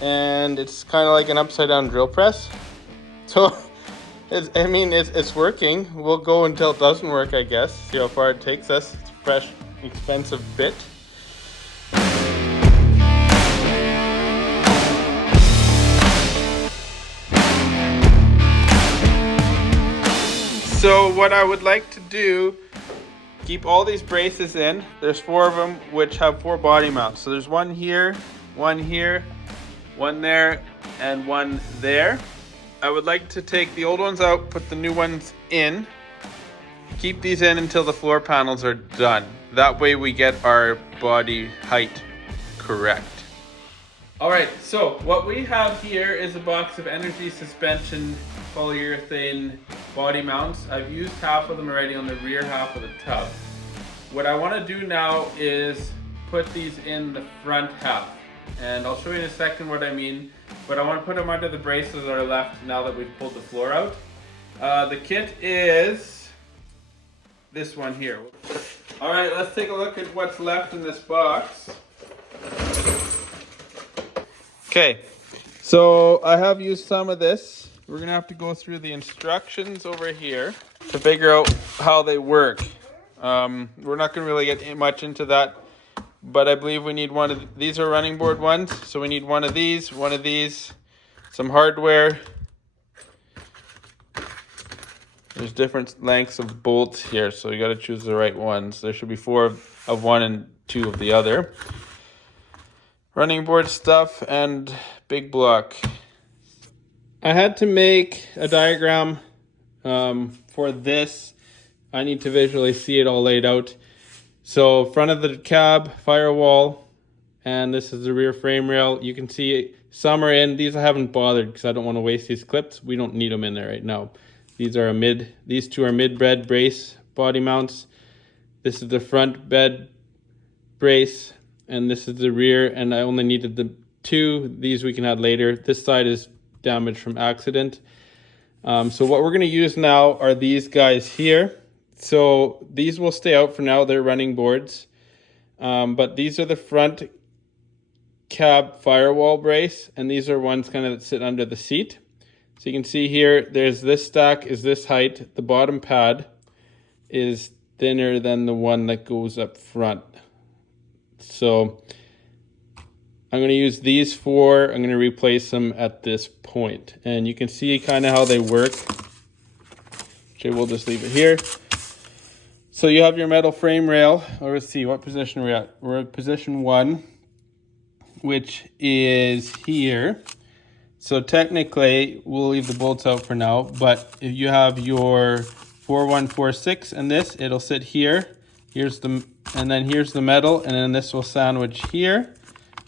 and it's kind of like an upside down drill press. So it's working. We'll go until it doesn't work, I guess. See how far it takes us. It's a fresh, expensive bit. So what I would like to do, keep all these braces in. There's 4 of them which have 4 body mounts. So there's one here, one there, and one there. I would like to take the old ones out, put the new ones in, keep these in until the floor panels are done. That way we get our body height correct. All right, so what we have here is a box of energy suspension polyurethane body mounts. I've used half of them already on the rear half of the tub. What I want to do now is put these in the front half, and I'll show you in a second what I mean, but I want to put them under the braces that are left now that we've pulled the floor out. The kit is this one here. All right, let's take a look at what's left in this box. Okay, so I have used some of this. We're gonna have to go through the instructions over here to figure out how they work. We're not gonna really get much into that, but I believe we need one of these are running board ones, so we need one of these, some hardware. There's different lengths of bolts here, so you gotta choose the right ones. There should be 4 of one and 2 of the other. Running board stuff and big block. I had to make a diagram for this. I need to visually see it all laid out. So front of the cab, firewall, and this is the rear frame rail. You can see some are in. These I haven't bothered because I don't want to waste these clips. We don't need them in there right now. These 2 are mid-bed brace body mounts. This is the front bed brace, and this is the rear, and I only needed the 2. These we can add later. This side is damaged from accident. So what we're going to use now are these guys here. So these will stay out for now. They're running boards. But these are the front cab firewall brace, and these are ones kind of that sit under the seat. So you can see here, there's this stack is this height. The bottom pad is thinner than the one that goes up front. So I'm going to use these 4. I'm going to replace them at this point. And you can see kind of how they work. Okay, we'll just leave it here. So you have your metal frame rail. Or let's see, what position are we at? We're at position 1, which is here. So technically, we'll leave the bolts out for now. But if you have your 4146 and this, it'll sit here. And then here's the metal, and then this will sandwich here.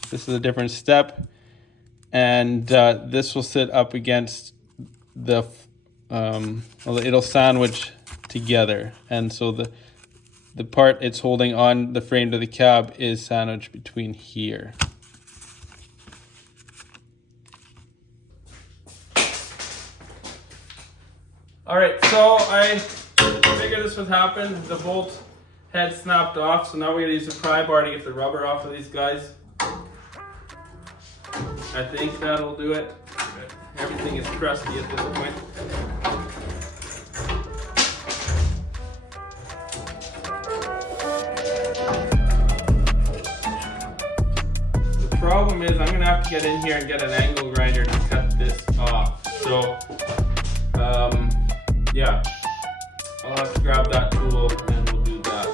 This is a different step, and this will sit up against the, it'll sandwich together, and so the part it's holding on the frame to the cab is sandwiched between here. All right, so I figured this would happen. The bolt head snapped off, so now we're gonna use a pry bar to get the rubber off of these guys. I think that'll do it. Everything is crusty at this point. The problem is I'm gonna have to get in here and get an angle grinder to cut this off. So, yeah, I'll have to grab that tool and we'll do that.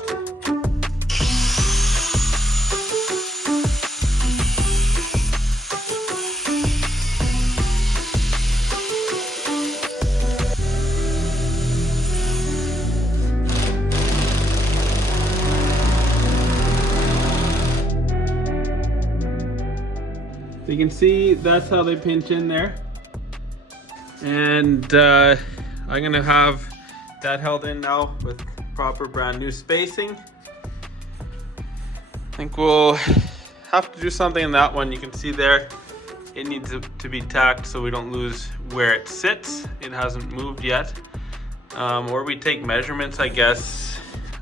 So you can see that's how they pinch in there. And I'm gonna have that held in now with proper brand new spacing. I think we'll have to do something in that one. You can see there, it needs to be tacked so we don't lose where it sits. It hasn't moved yet. Or we take measurements, I guess,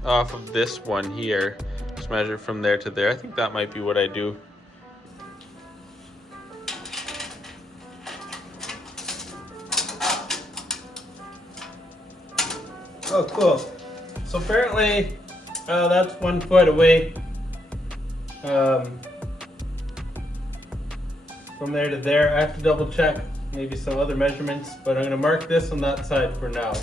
off of this one here. Just measure from there to there. I think that might be what I do. Oh, cool. So apparently that's 1 foot away from there to there. I have to double check maybe some other measurements, but I'm going to mark this on that side for now.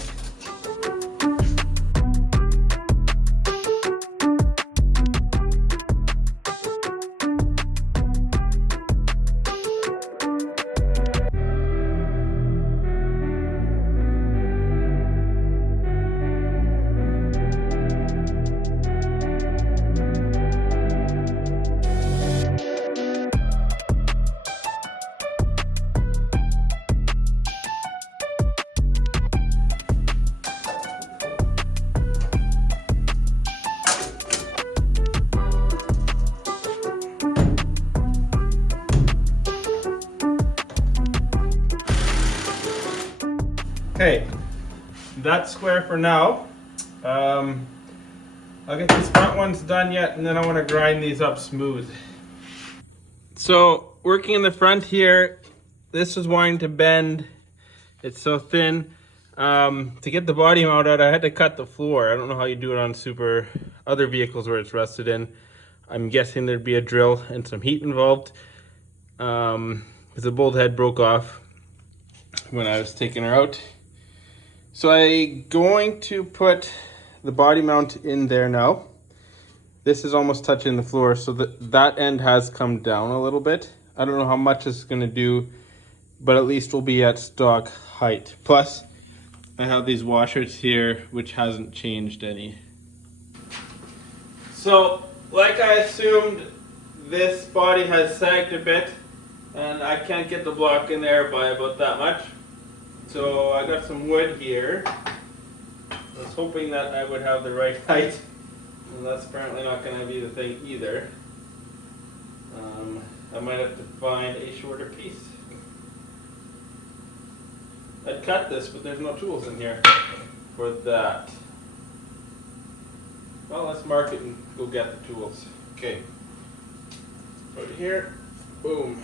Okay, that's square for now. I'll get these front ones done yet, and then I want to grind these up smooth. So working in the front here, this was wanting to bend. It's so thin. To get the body mount out, I had to cut the floor. I don't know how you do it on other vehicles where it's rusted in. I'm guessing there'd be a drill and some heat involved, because the bolt head broke off when I was taking her out. So I'm going to put the body mount in there now. This is almost touching the floor, so that end has come down a little bit. I don't know how much it's going to do, but at least we'll be at stock height. Plus, I have these washers here, which hasn't changed any. So, like I assumed, this body has sagged a bit, and I can't get the block in there by about that much. So I got some wood here. I was hoping that I would have the right height. And that's apparently not going to be the thing either. I might have to find a shorter piece. I'd cut this, but there's no tools in here for that. Well, let's mark it and go get the tools. Okay. Put it here. Boom.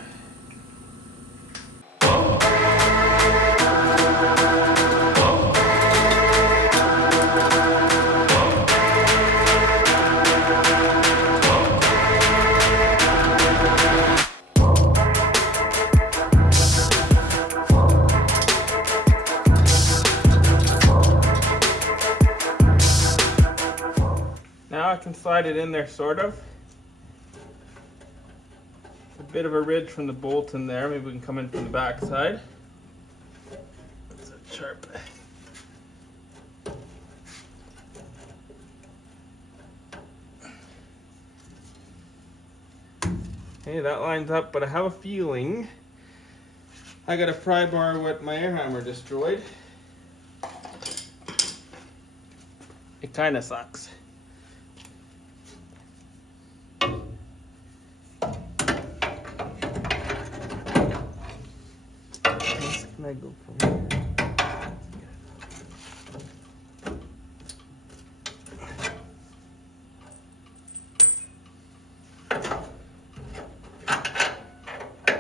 Now I can slide it in there, sort of. A bit of a ridge from the bolt in there. Maybe we can come in from the back side. That's a sharp. Okay, that lines up, but I have a feeling I got a pry bar what my air hammer destroyed. It kind of sucks. Can I go from here?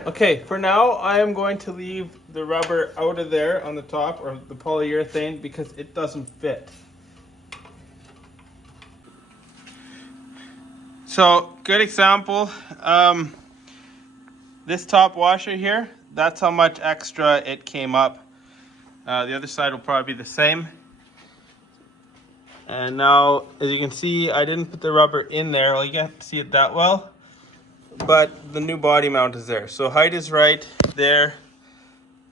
Okay, for now I am going to leave the rubber out of there on the top, or the polyurethane, because it doesn't fit. So, good example. This top washer here, that's how much extra it came up. The other side will probably be the same. And now, as you can see, I didn't put the rubber in there. Well, you can't see it that well, but the new body mount is there. So height is right there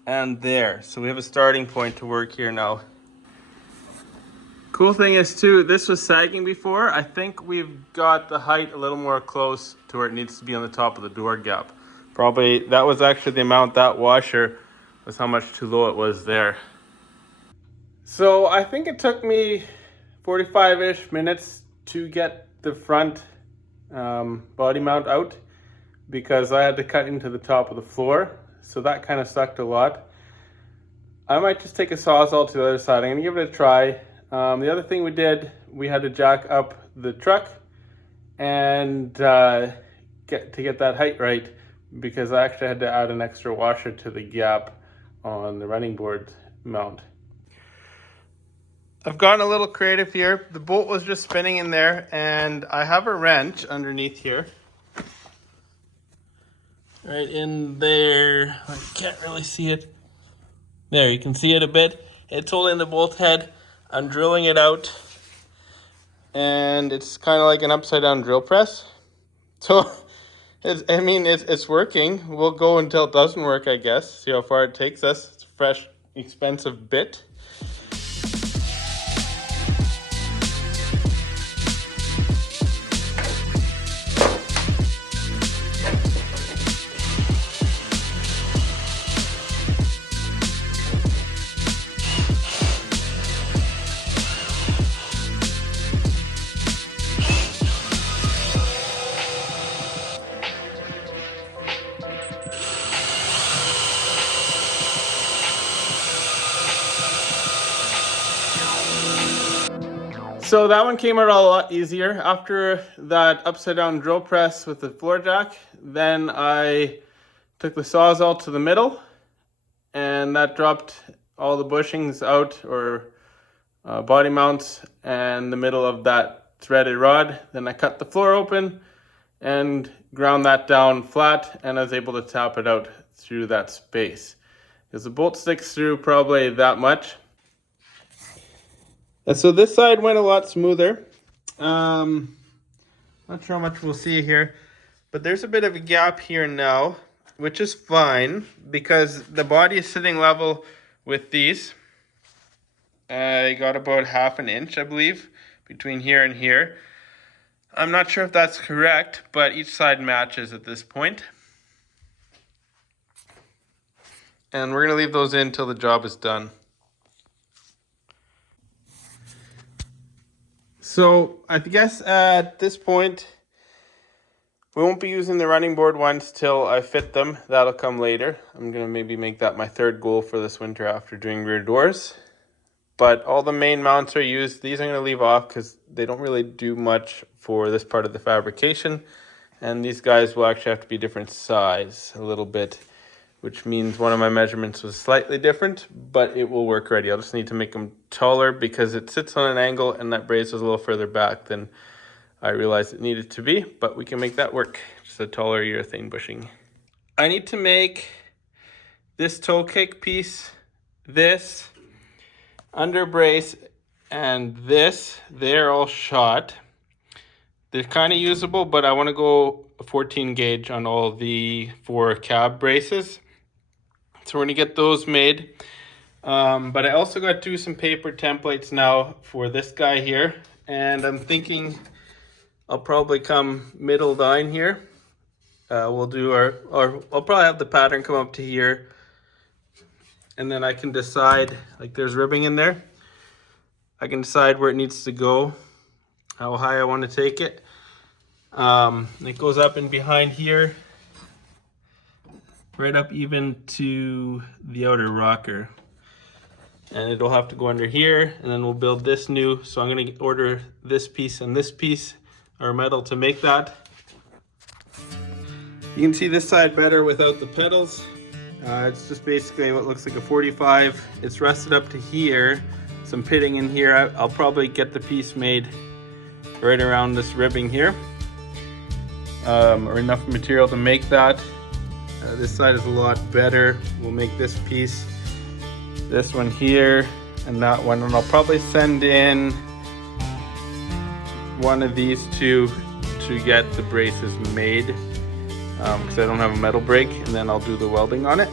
and there. So we have a starting point to work here now. Cool thing is too, this was sagging before. I think we've got the height a little more close to where it needs to be on the top of the door gap. Probably, that was actually the amount that washer was how much too low it was there. So I think it took me 45-ish minutes to get the front body mount out, because I had to cut into the top of the floor. So that kind of sucked a lot. I might just take a Sawzall to the other side. I'm gonna give it a try. The other thing we did, we had to jack up the truck and get that height right, because I actually had to add an extra washer to the gap on the running board mount. I've gotten a little creative here. The bolt was just spinning in there, and I have a wrench underneath here. Right in there. I can't really see it. There, you can see it a bit. It's holding the bolt head. I'm drilling it out, and it's kind of like an upside down drill press. So, it's working. We'll go until it doesn't work, I guess. See how far it takes us. It's a fresh, expensive bit. So that one came out a lot easier. After that upside down drill press with the floor jack, then I took the Sawzall to the middle, and that dropped all the bushings out, or body mounts, and the middle of that threaded rod. Then I cut the floor open and ground that down flat, and I was able to tap it out through that space. Because the bolt sticks through probably that much. And so this side went a lot smoother. Not sure how much we'll see here, but there's a bit of a gap here now, which is fine because the body is sitting level with these. I got about 1/2 inch, I believe, between here and here. I'm not sure if that's correct, but each side matches at this point. And we're gonna leave those in till the job is done. So I guess at this point, we won't be using the running board ones till I fit them. That'll come later. I'm going to maybe make that my third goal for this winter after doing rear doors. But all the main mounts are used. These I'm going to leave off because they don't really do much for this part of the fabrication. And these guys will actually have to be different size a little bit, which means one of my measurements was slightly different, but it will work already. I'll just need to make them taller because it sits on an angle and that brace was a little further back than I realized it needed to be, but we can make that work. Just a taller urethane bushing. I need to make this toe kick piece, this under brace, and this. They're all shot. They're kind of usable, but I want to go 14 gauge on all the 4 cab braces. So we're going to get those made. But I also got to do some paper templates now for this guy here. And I'm thinking I'll probably come middle line here. We'll do I'll probably have the pattern come up to here. And then I can decide, like there's ribbing in there. I can decide where it needs to go, how high I want to take it. It goes up and behind here, right up even to the outer rocker, and it'll have to go under here, and then we'll build this new. So I'm going to order this piece and this piece or metal to make that. You can see this side better without the pedals. It's just basically what looks like a 45. It's rusted up to here, some pitting in here. I'll probably get the piece made right around this ribbing here, or enough material to make that. This side is a lot better. We'll make this piece, this one here, and that one. And I'll probably send in one of these two to get the braces made, because I don't have a metal brake, and then I'll do the welding on it.